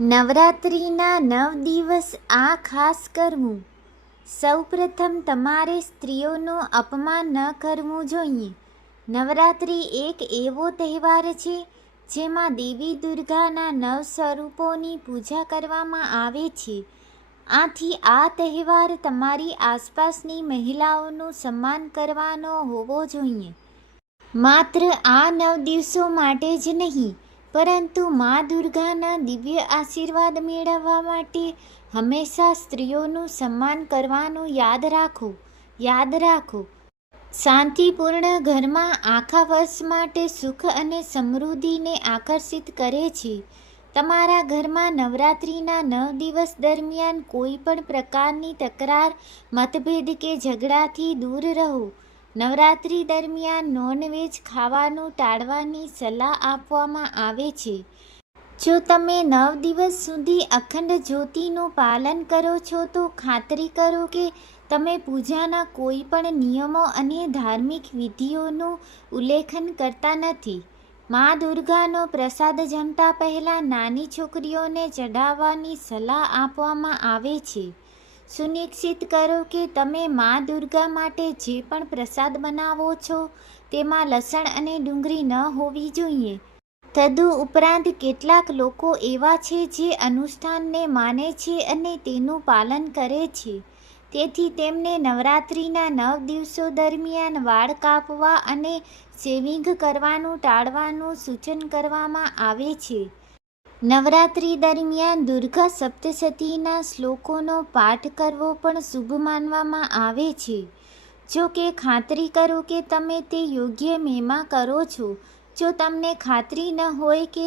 નવરાત્રિના નવ દિવસ આ ખાસ કરવું. સૌપ્રથમ તમારે સ્ત્રીઓનું અપમાન ન કરવું જોઈએ. નવરાત્રિ એક એવો તહેવાર છે, જેમાં દેવી દુર્ગાના નવ સ્વરૂપોની પૂજા કરવામાં આવે છે. આથી આ તહેવાર તમારી આસપાસની મહિલાઓનું સન્માન કરવાનો હોવો જોઈએ. માત્ર આ નવ દિવસો માટે જ નહીં પરંતુ મા દુર્ગાના દિવ્ય આશીર્વાદ મેળવવા માટે હંમેશા સ્ત્રીઓનું સન્માન કરવાનું યાદ રાખો યાદ રાખો. શાંતિપૂર્ણ ઘરમાં આખા વર્ષ માટે સુખ અને સમૃદ્ધિને આકર્ષિત કરે છે. તમારા ઘરમાં નવરાત્રિના નવ દિવસ દરમિયાન કોઈ પણ પ્રકારની તકરાર, મતભેદ કે ઝઘડાથી દૂર રહો. નવરાત્રિ દરમિયાન નોનવેજ ખાવાનું ટાળવાની સલાહ આપવામાં આવે છે. જો તમે નવ દિવસ સુધી અખંડ જ્યોતિનું પાલન કરો છો, તો ખાતરી કરો કે તમે પૂજાના કોઈ પણ નિયમો અને ધાર્મિક વિધિઓનું ઉલ્લેખન કરતા નથી. મા દુર્ગાનો પ્રસાદ જમતા પહેલાં નાની છોકરીઓને ચઢાવવાની સલાહ આપવામાં આવે છે. સુનિશ્ચિત કરો કે તમે મા દુર્ગા માટે જે પણ પ્રસાદ બનાવો છો, તેમાં લસણ અને ડુંગળી ન હોવી જોઈએ. તદુ ઉપરાંત કેટલાક લોકો એવા છે જે અનુષ્ઠાનને માને છે અને તેનું પાલન કરે છે. તેથી તેમને નવરાત્રિના નવ દિવસો દરમિયાન વાળ કાપવા અને શેવિંગ કરવાનું, ટાળવાનું સૂચન કરવામાં આવે છે. નવરાત્રિ દરમિયાન દુર્ગા સપ્તશતીના શ્લોકોનો પાઠ કરવો પણ શુભ માનવામાં આવે છે. જો કે ખાતરી કરો કે તમે તે યોગ્ય મેમાં કરો છો. જો તમને ખાતરી ન હોય કે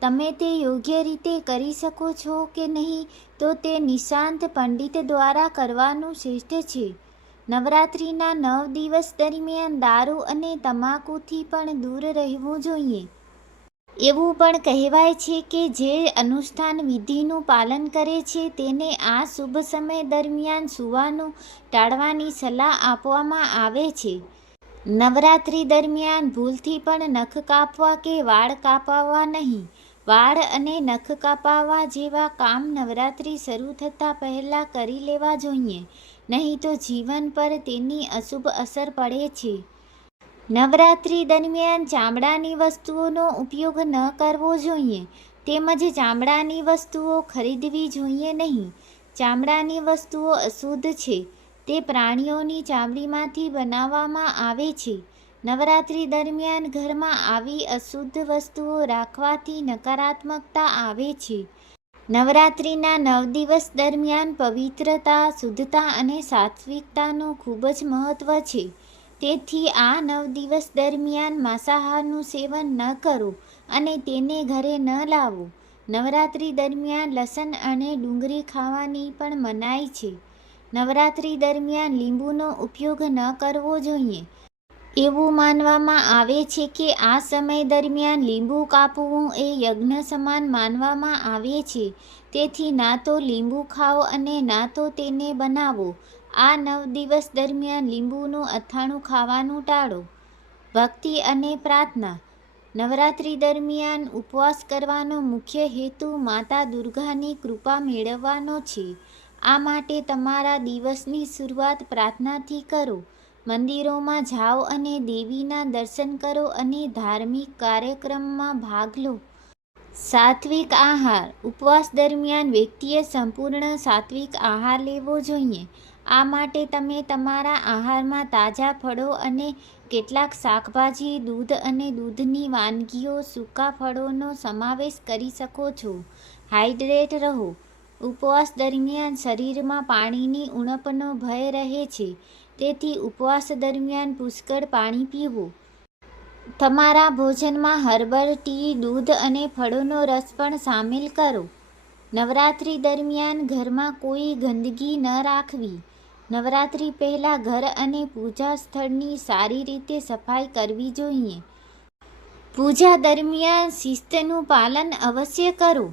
તમે તે યોગ્ય રીતે કરી શકો છો કે નહીં, તો તે નિશાંત પંડિત દ્વારા કરવાનું શ્રેષ્ઠ છે. નવરાત્રિના નવ દિવસ દરમિયાન દારૂ અને તમાકુથી પણ દૂર રહેવું જોઈએ. એવું પણ કહેવાય છે કે જે અનુષ્ઠાન વિધિનું પાલન કરે છે, તેને આ શુભ સમય દરમિયાન સૂવાનું ટાળવાની સલાહ આપવામાં આવે છે. નવરાત્રિ દરમિયાન ભૂલથી પણ નખ કાપવા કે વાળ કાપાવવા નહીં. વાળ અને નખ કાપાવવા જેવા કામ નવરાત્રિ શરૂ થતાં પહેલાં કરી લેવા જોઈએ. નહીં તો જીવન પર તેની અશુભ અસર પડે છે. નવરાત્રિ દરમિયાન ચામડાની વસ્તુઓનો ઉપયોગ ન કરવો જોઈએ તેમજ ચામડાની વસ્તુઓ ખરીદવી જોઈએ નહીં. ચામડાની વસ્તુઓ અશુદ્ધ છે, તે પ્રાણીઓની ચામડીમાંથી બનાવવામાં આવે છે. નવરાત્રિ દરમિયાન ઘરમાં આવી અશુદ્ધ વસ્તુઓ રાખવાથી નકારાત્મકતા આવે છે. નવરાત્રિના નવ દિવસ દરમિયાન પવિત્રતા, શુદ્ધતા અને સાત્વિકતાનું ખૂબ જ મહત્ત્વ છે. તેથી આ નવ દિવસ દરમિયાન માંસાહારનું સેવન ન કરો અને તેને ઘરે ન લાવો. નવરાત્રિ દરમિયાન લસણ અને ડુંગળી ખાવાની પણ મનાઈ છે. નવરાત્રિ દરમિયાન લીંબુનો ઉપયોગ ન કરવો જોઈએ. એવું માનવામાં આવે છે કે આ સમય દરમિયાન લીંબુ કાપવું એ યજ્ઞ સમાન માનવામાં આવે છે. તેથી ના તો લીંબુ ખાઓ અને ના તો તેને બનાવો. આ નવ દિવસ દરમિયાન લીંબુનું અથાણું ખાવાનું ટાળો, ભક્તિ અને પ્રાર્થના. નવરાત્રિ દરમિયાન ઉપવાસ કરવાનો મુખ્ય હેતુ માતા દુર્ગાની કૃપા મેળવવાનો છે. આ માટે તમારા દિવસની શરૂઆત પ્રાર્થનાથી કરો. મંદિરોમાં જાઓ અને દેવીના દર્શન કરો અને ધાર્મિક કાર્યક્રમમાં ભાગ લો. સાત્વિક આહાર. ઉપવાસ દરમિયાન વ્યક્તિએ સંપૂર્ણ સાત્વિક આહાર લેવો જોઈએ. આ માટે તમે તમારા આહારમાં તાજા ફળો અને કેટલાક શાકભાજી, દૂધ અને દૂધની વાનગીઓ, સૂકા ફળોનો સમાવેશ કરી શકો છો. હાઇડ્રેટ રહો. ઉપવાસ દરમિયાન શરીરમાં પાણીની ઉણપનો ભય રહે છે. તેથી ઉપવાસ દરમિયાન પુષ્કળ પાણી પીવું. તમારા ભોજનમાં હર્બલ, ટી, દૂધ અને ફળોનો રસ પણ સામેલ કરો. નવરાત્રિ દરમિયાન ઘરમાં કોઈ ગંદકી ન રાખવી. નવરાત્રિ પહેલાં ઘર અને પૂજા સ્થળની સારી રીતે સફાઈ કરવી જોઈએ. પૂજા દરમિયાન શિસ્તનું પાલન અવશ્ય કરો.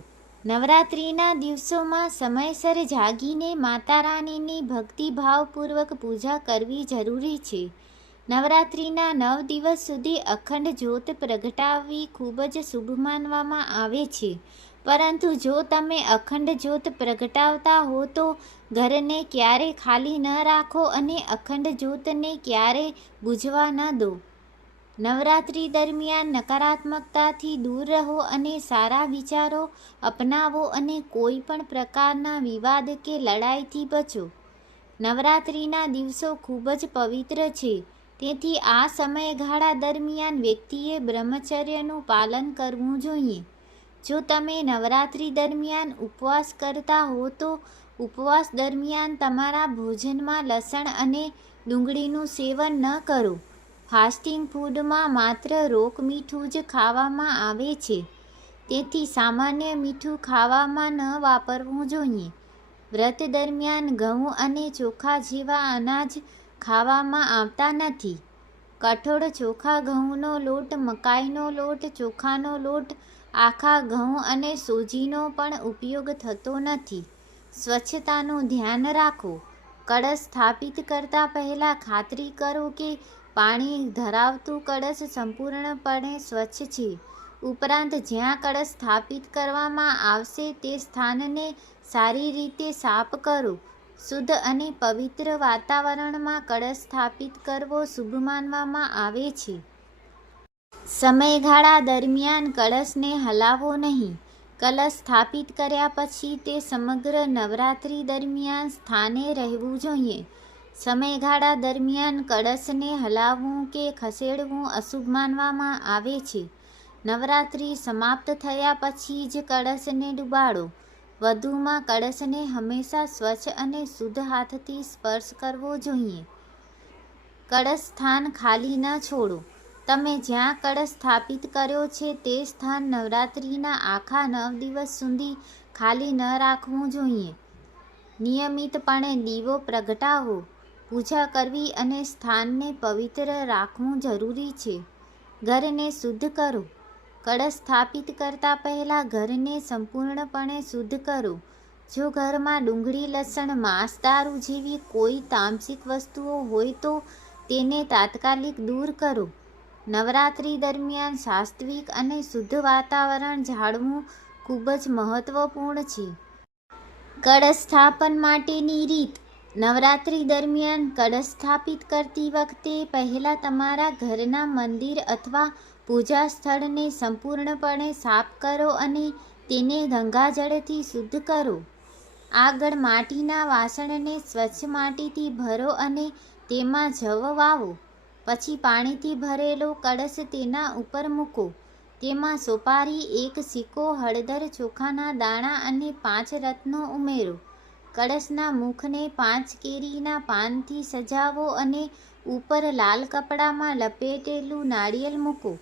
નવરાત્રિના દિવસોમાં સમયસર જાગીને માતા રાણીની ભક્તિભાવપૂર્વક પૂજા કરવી જરૂરી છે. નવરાત્રિના નવ દિવસ સુધી અખંડ જ્યોત પ્રગટાવવી ખૂબ જ શુભ માનવામાં આવે છે. પરંતુ જો તમે અખંડ જ્યોત પ્રગટાવતા હો તો ઘરને ક્યારે ખાલી ન રાખો અને અખંડ જ્યોતને ક્યારે બુઝવા ન દો. નવરાત્રિ દરમિયાન નકારાત્મકતાથી દૂર રહો અને સારા વિચારો અપનાવો અને કોઈ પણ પ્રકારના વિવાદ કે લડાઈથી બચો. નવરાત્રિના દિવસો ખૂબ જ પવિત્ર છે. તેથી આ સમયગાળા દરમિયાન વ્યક્તિએ બ્રહ્મચર્યનું પાલન કરવું જોઈએ. જો તમે નવરાત્રિ દરમિયાન ઉપવાસ કરતા હો, તો ઉપવાસ દરમિયાન તમારા ભોજનમાં લસણ અને ડુંગળીનું સેવન ન કરો. ફાસ્ટિંગ ફૂડમાં માત્ર રોક મીઠું જ ખાવામાં આવે છે. તેથી સામાન્ય મીઠું ખાવામાં ન વાપરવું જોઈએ. વ્રત દરમિયાન ઘઉં અને ચોખા જેવા અનાજ ખાવામાં આવતા નથી. કઠોળ ચોખા ઘઉંનો લોટ, મકાઈનો લોટ, ચોખાનો લોટ આખા ઘઉં અને સોજીનો પણ ઉપયોગ થતો નથી. સ્વચ્છતાનું ધ્યાન રાખો કળશ સ્થાપિત કરતા પહેલાં ખાતરી કરો કે પાણી ધરાવતું કળશ સંપૂર્ણપણે સ્વચ્છ છે. ઉપરાંત જ્યાં કળશ સ્થાપિત કરવામાં આવશે તે સ્થાનને સારી રીતે સાફ કરો. શુદ્ધ અને પવિત્ર વાતાવરણમાં કળશ સ્થાપિત કરવો શુભ માનવામાં આવે છે. સમયગાળા દરમિયાન કળશને હલાવો નહીં. કલશ સ્થાપિત કર્યા પછી તે સમગ્ર નવરાત્રિ દરમિયાન સ્થાને રહેવું જોઈએ. સમયગાળા દરમિયાન કળશને હલાવવું કે ખસેડવું અશુભ માનવામાં આવે છે. નવરાત્રિ સમાપ્ત થયા પછી જ કળશને ડૂબાડો. વધુમાં કળશને હંમેશા સ્વચ્છ અને શુદ્ધ હાથથી સ્પર્શ કરવો જોઈએ. કળશ સ્થાન ખાલી ન છોડો. તમે જ્યાં કળશ સ્થાપિત કર્યો છે તે સ્થાન નવરાત્રિના આખા નવ દિવસ સુધી ખાલી ન રાખવું જોઈએ. નિયમિતપણે દીવો પ્રગટાવો, પૂજા કરવી અને સ્થાનને પવિત્ર રાખવું જરૂરી છે. ઘરને શુદ્ધ કરો. કળશ સ્થાપિત કરતા પહેલાં ઘરને સંપૂર્ણપણે શુદ્ધ કરો. જો ઘરમાં ડુંગળી, લસણ, માંસ, દારૂ જેવી કોઈ તામસિક વસ્તુઓ હોય તો તેને તાત્કાલિક દૂર કરો. નવરાત્રિ દરમિયાન સાત્વિક અને શુદ્ધ વાતાવરણ જાળવવું ખૂબ જ મહત્વપૂર્ણ છે. કળશ સ્થાપન માટેની રીત. નવરાત્રિ દરમિયાન કળશ સ્થાપિત કરતી વખતે પહેલાં તમારા ઘરના મંદિર અથવા પૂજા સ્થળને સંપૂર્ણપણે સાફ કરો અને તેને ગંગાજળથી શુદ્ધ કરો. આગળ માટીના વાસણને સ્વચ્છ માટીથી ભરો અને તેમાં જવ વાવો. પછી પાણીથી ભરેલો કળશ તેના ઉપર મૂકો. તેમાં સોપારી, એક સિક્કો, હળદર, ચોખાના દાણા અને પાંચ રત્નો ઉમેરો. કળશના મુખને પાંચ કેરીના પાનથી સજાવો અને ઉપર લાલ કપડામાં લપેટેલું નાળિયેર મૂકો.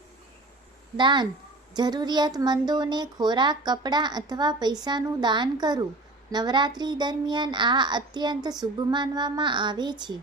દાન. જરૂરિયાતમંદોને ખોરાક, કપડાં અથવા પૈસાનું દાન કરો. નવરાત્રિ દરમિયાન આ અત્યંત શુભ માનવામાં આવે છે.